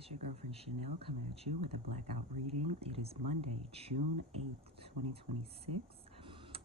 It's your girlfriend Chanel coming at you with a blackout reading. It is Monday, June 8th, 2026.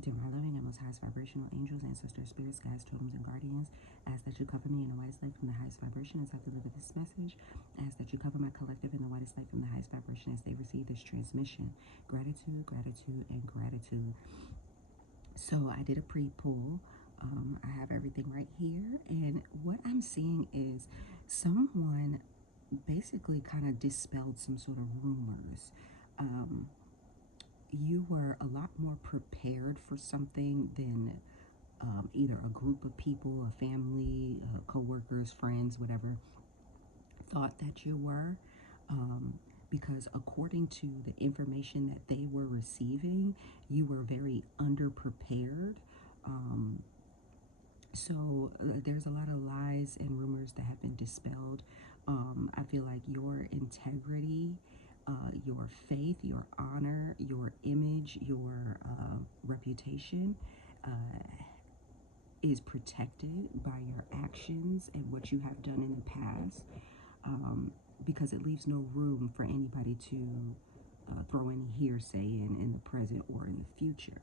Dear my loving and most highest vibrational angels, ancestors, spirits, guides, totems, and guardians, ask that you cover me in the whitest light from the highest vibration as I deliver this message. Ask that you cover my collective in the whitest light from the highest vibration as they receive this transmission. Gratitude, gratitude, and gratitude. So I did a pre-pull. I have everything right here, and what I'm seeing is someone basically kind of dispelled some sort of rumors. You were a lot more prepared for something than either a group of people, a family, co-workers, friends, whatever, thought that you were. Because according to the information that they were receiving, you were very underprepared. So there's a lot of lies and rumors that have been dispelled. I feel like your integrity, your faith, your honor, your image, your reputation is protected by your actions and what you have done in the past, because it leaves no room for anybody to throw any hearsay in the present or in the future.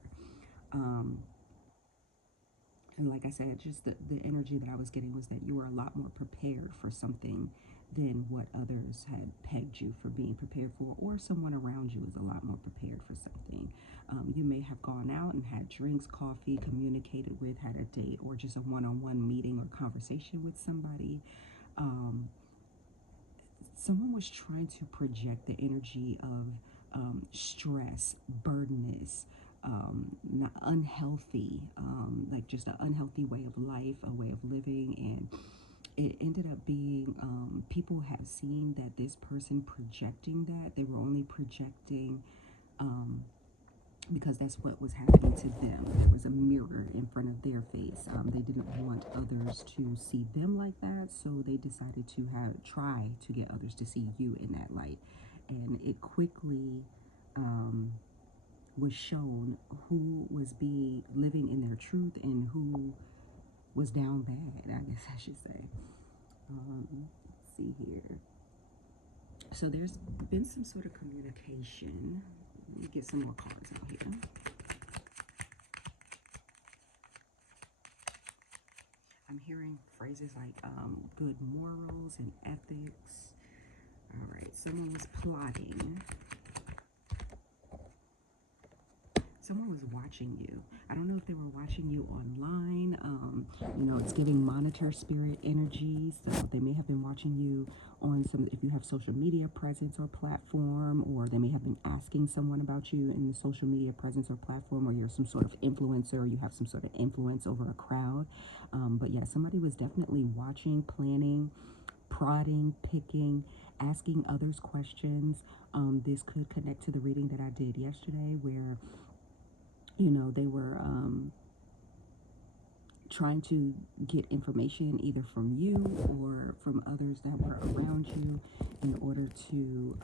And like I said, just the energy that I was getting was that you were a lot more prepared for something than what others had pegged you for being prepared for, or someone around you is a lot more prepared for something. You may have gone out and had drinks, coffee, communicated with, had a date, or just a one-on-one meeting or conversation with somebody. Someone was trying to project the energy of stress, burdenness, not unhealthy, like just an unhealthy way of life, a way of living. And it ended up being, people have seen that this person projecting that, they were only projecting because that's what was happening to them. There was a mirror in front of their face. They didn't want others to see them like that, so they decided to try to get others to see you in that light. And it quickly was shown who was living in their truth and who was down bad, I guess I should say. Let's see here. So there's been some sort of communication. Let me get some more cards out here. I'm hearing phrases like good morals and ethics. All right, someone was plotting. Someone was watching you. I don't know if they were watching you online. It's giving monitor spirit energy. So they may have been watching you on if you have social media presence or platform, or they may have been asking someone about you in the social media presence or platform, or you're some sort of influencer, or you have some sort of influence over a crowd. But yeah, somebody was definitely watching, planning, prodding, picking, asking others questions. This could connect to the reading that I did yesterday, where they were trying to get information either from you or from others that were around you in order to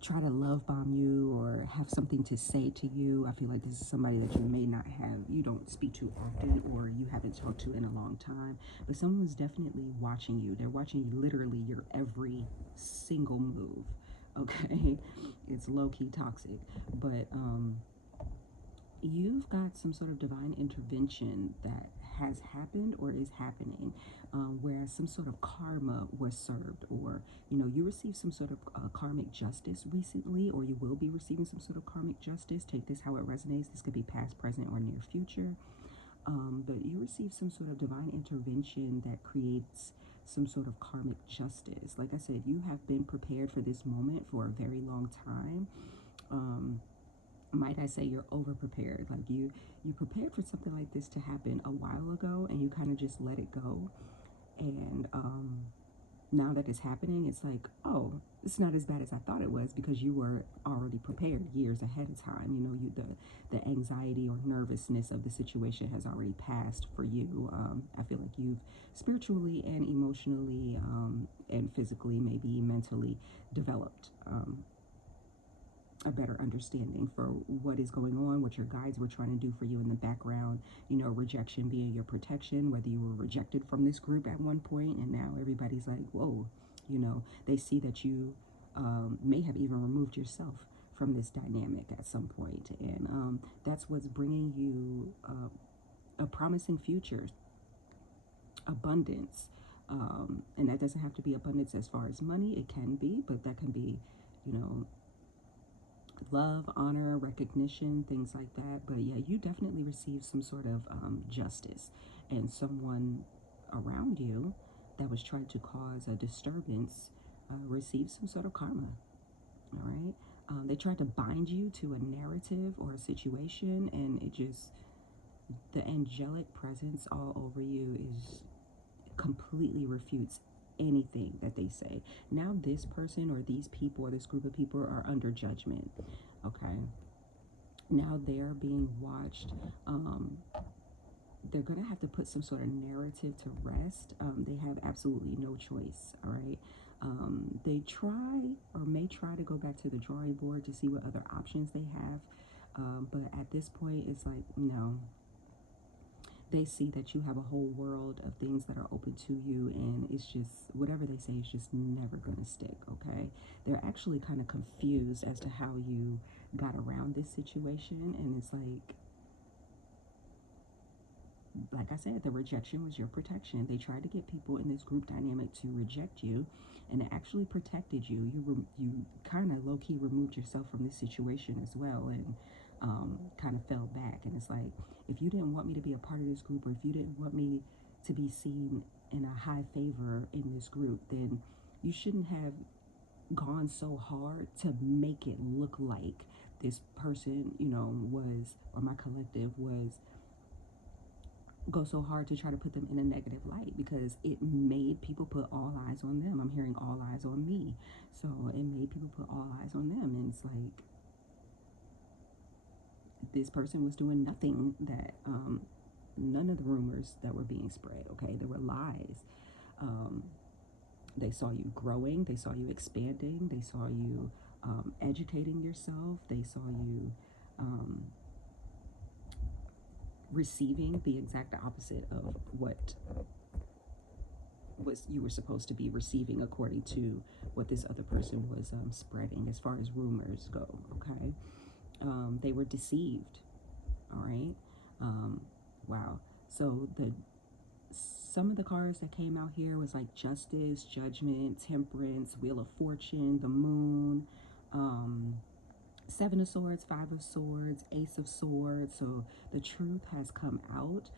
try to love bomb you or have something to say to you. I feel like this is somebody that you may not have, you don't speak to often, or you haven't talked to in a long time, but someone was definitely watching you. They're watching literally your every single move. Okay. It's low-key toxic, but you've got some sort of divine intervention that has happened or is happening, whereas some sort of karma was served, or you received some sort of karmic justice recently, or you will be receiving some sort of karmic justice. Take this how it resonates. This could be past, present, or near future. But you receive some sort of divine intervention that creates some sort of karmic justice. Like I said, you have been prepared for this moment for a very long time. Might I say you're over prepared. Like you prepared for something like this to happen a while ago, and you kind of just let it go. And now that it's happening, it's like, oh, it's not as bad as I thought it was, because you were already prepared years ahead of time. The anxiety or nervousness of the situation has already passed for you. I feel like you've spiritually and emotionally and physically, maybe mentally, developed a better understanding for what is going on, what your guides were trying to do for you in the background. Rejection being your protection, whether you were rejected from this group at one point and now everybody's like, whoa, You know, they see that you may have even removed yourself from this dynamic at some point, and that's what's bringing you a promising future, abundance. And that doesn't have to be abundance as far as money. It can be, but that can be, you know, love, honor, recognition, things like that. But yeah, you definitely receive some sort of justice, and someone around you that was trying to cause a disturbance receives some sort of karma. All right. They tried to bind you to a narrative or a situation, and it just, the angelic presence all over you is completely refutes anything that they say. Now this person or these people or this group of people are under judgment. Okay. Now they're being watched. They're going to have to put some sort of narrative to rest. They have absolutely no choice. All right. They try or may try to go back to the drawing board to see what other options they have. But at this point, it's like, no. They see that you have a whole world of things that are open to you, and it's just, whatever they say is just never going to stick, okay? They're actually kind of confused as to how you got around this situation, and it's like I said, the rejection was your protection. They tried to get people in this group dynamic to reject you, and it actually protected you. You kind of low-key removed yourself from this situation as well, and kind of fell back. And it's like, if you didn't want me to be a part of this group, or if you didn't want me to be seen in a high favor in this group, then you shouldn't have gone so hard to make it look like this person, you know, was, or my collective was, go so hard to try to put them in a negative light, because it made people put all eyes on them. I'm hearing all eyes on me. So it made people put all eyes on them. And it's like, this person was doing nothing that, none of the rumors that were being spread, okay? There were lies. They saw you growing. They saw you expanding. They saw you educating yourself. They saw you receiving the exact opposite of what was you were supposed to be receiving, according to what this other person was spreading as far as rumors go. Okay. They were deceived. All right. Wow. So some of the cards that came out here was like justice, judgment, temperance, wheel of fortune, the moon, Seven of Swords, Five of Swords, Ace of Swords. So the truth has come out.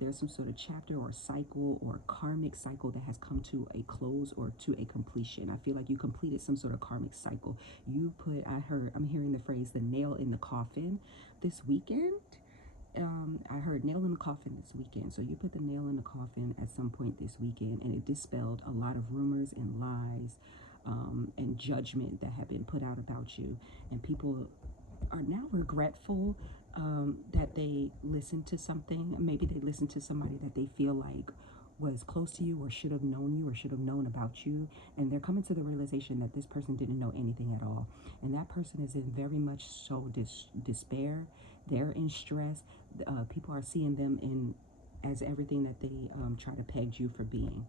There's some sort of chapter or cycle or karmic cycle that has come to a close or to a completion. I feel like you completed some sort of karmic cycle. You put, I'm hearing the phrase, the nail in the coffin this weekend. I heard nail in the coffin this weekend. So you put the nail in the coffin at some point this weekend, and it dispelled a lot of rumors and lies and judgment that have been put out about you. And people are now regretful that they listened to something. Maybe they listened to somebody that they feel like was close to you, or should have known you, or should have known about you, and they're coming to the realization that this person didn't know anything at all, and that person is in very much so despair. They're in stress. People are seeing them in as everything that they try to peg you for being.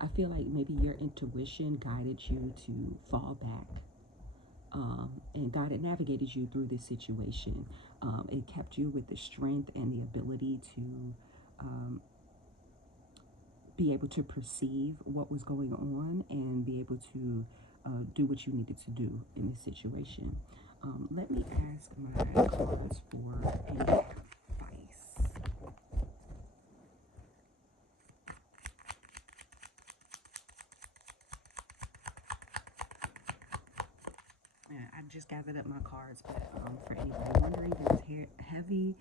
I feel like maybe your intuition guided you to fall back, and God had navigated you through this situation. It kept you with the strength and the ability to be able to perceive what was going on and be able to do what you needed to do in this situation. Let me ask my cards for any advice. I just gathered up my cards, but for anybody wondering, there's heavy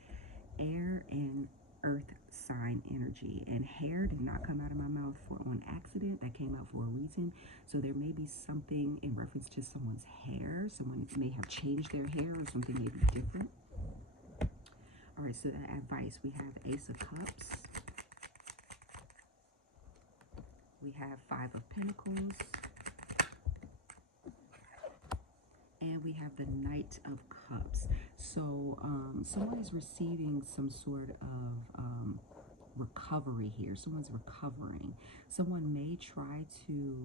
air and earth sign energy, and hair did not come out of my mouth for on accident. That came out for a reason. So there may be something in reference to someone's hair. Someone may have changed their hair, or something may be different. All right, so that advice, we have Ace of Cups, we have Five of Pentacles, and we have the Knight of Cups. So someone is receiving some sort of recovery here. Someone's recovering. Someone may try to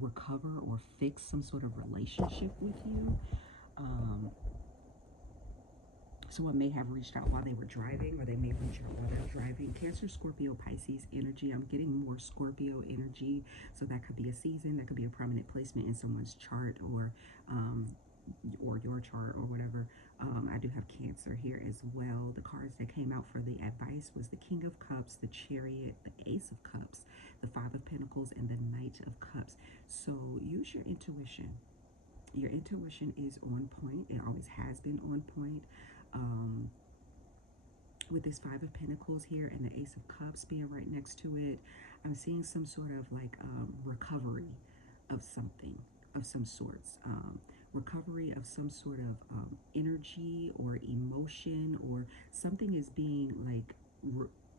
recover or fix some sort of relationship with you. Someone may have reached out while they were driving, or they may reach out while they're driving. Cancer, Scorpio, Pisces energy. I'm getting more Scorpio energy. So that could be a season. That could be a prominent placement in someone's chart, or your chart, or whatever. I do have Cancer here as well. The cards that came out for the advice was the King of Cups, the Chariot, the Ace of Cups, the Five of Pentacles, and the Knight of Cups. So use your intuition. Your intuition is on point. It always has been on point. With this Five of Pentacles here and the Ace of Cups being right next to it, I'm seeing some sort of like recovery of something, of some sorts. Recovery of some sort of energy or emotion, or something is being like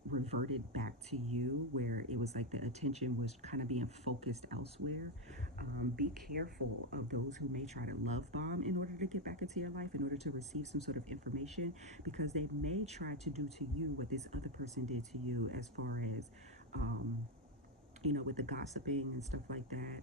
reverted back to you, where it was like the attention was kind of being focused elsewhere. Be careful of those who may try to love bomb in order to get back into your life, in order to receive some sort of information, because they may try to do to you what this other person did to you, as far as with the gossiping and stuff like that.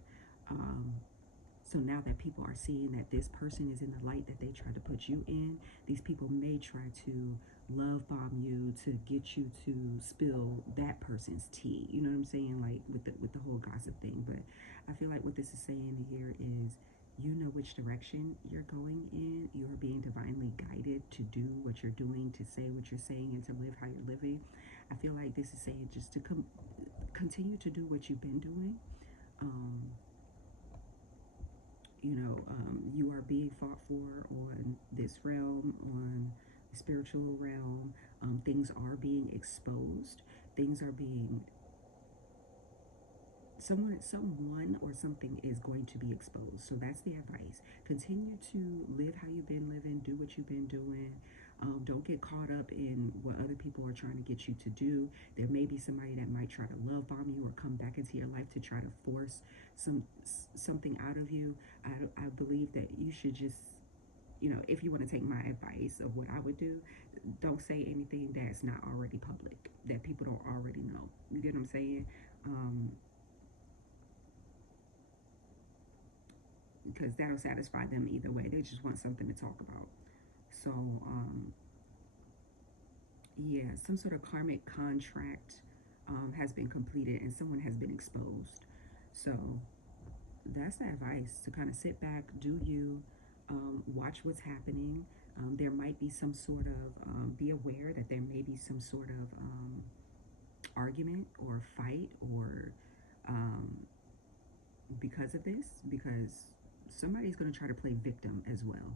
So now that people are seeing that this person is in the light that they tried to put you in, these people may try to love bomb you to get you to spill that person's tea. You know what I'm saying? Like with the whole gossip thing. But I feel like what this is saying here is, you know which direction you're going in. You're being divinely guided to do what you're doing, to say what you're saying, and to live how you're living. I feel like this is saying just to continue to do what you've been doing. You are being fought for on this realm, on the spiritual realm. Things are being exposed. Things are being, someone or something is going to be exposed. So that's the advice. Continue to live how you've been living. Do what you've been doing. Don't get caught up in what other people are trying to get you to do. There may be somebody that might try to love bomb you or come back into your life to try to force something out of you. I believe that you should just, if you want to take my advice of what I would do, don't say anything that's not already public, that people don't already know. You get what I'm saying? Because that'll satisfy them either way. They just want something to talk about. So, yeah, some sort of karmic contract has been completed and someone has been exposed. So that's the advice, to kind of sit back, do you, watch what's happening. There might be some sort of, be aware that there may be some sort of argument or fight, or because of this, because somebody's going to try to play victim as well.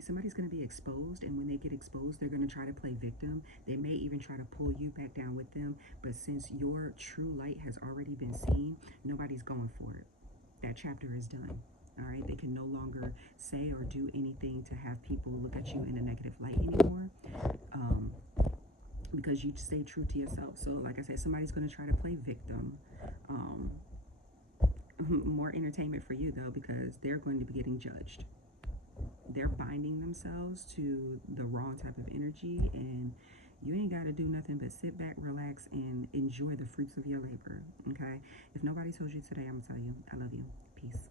Somebody's going to be exposed, and when they get exposed, they're going to try to play victim. They may even try to pull you back down with them, but since your true light has already been seen, nobody's going for it. That chapter is done. All right, they can no longer say or do anything to have people look at you in a negative light anymore, because you stay true to yourself. So like I said, somebody's going to try to play victim. More entertainment for you though, because they're going to be getting judged. They're binding themselves to the wrong type of energy, and you ain't got to do nothing but sit back, relax, and enjoy the fruits of your labor. Okay? If nobody told you today, I'm going to tell you, I love you. Peace.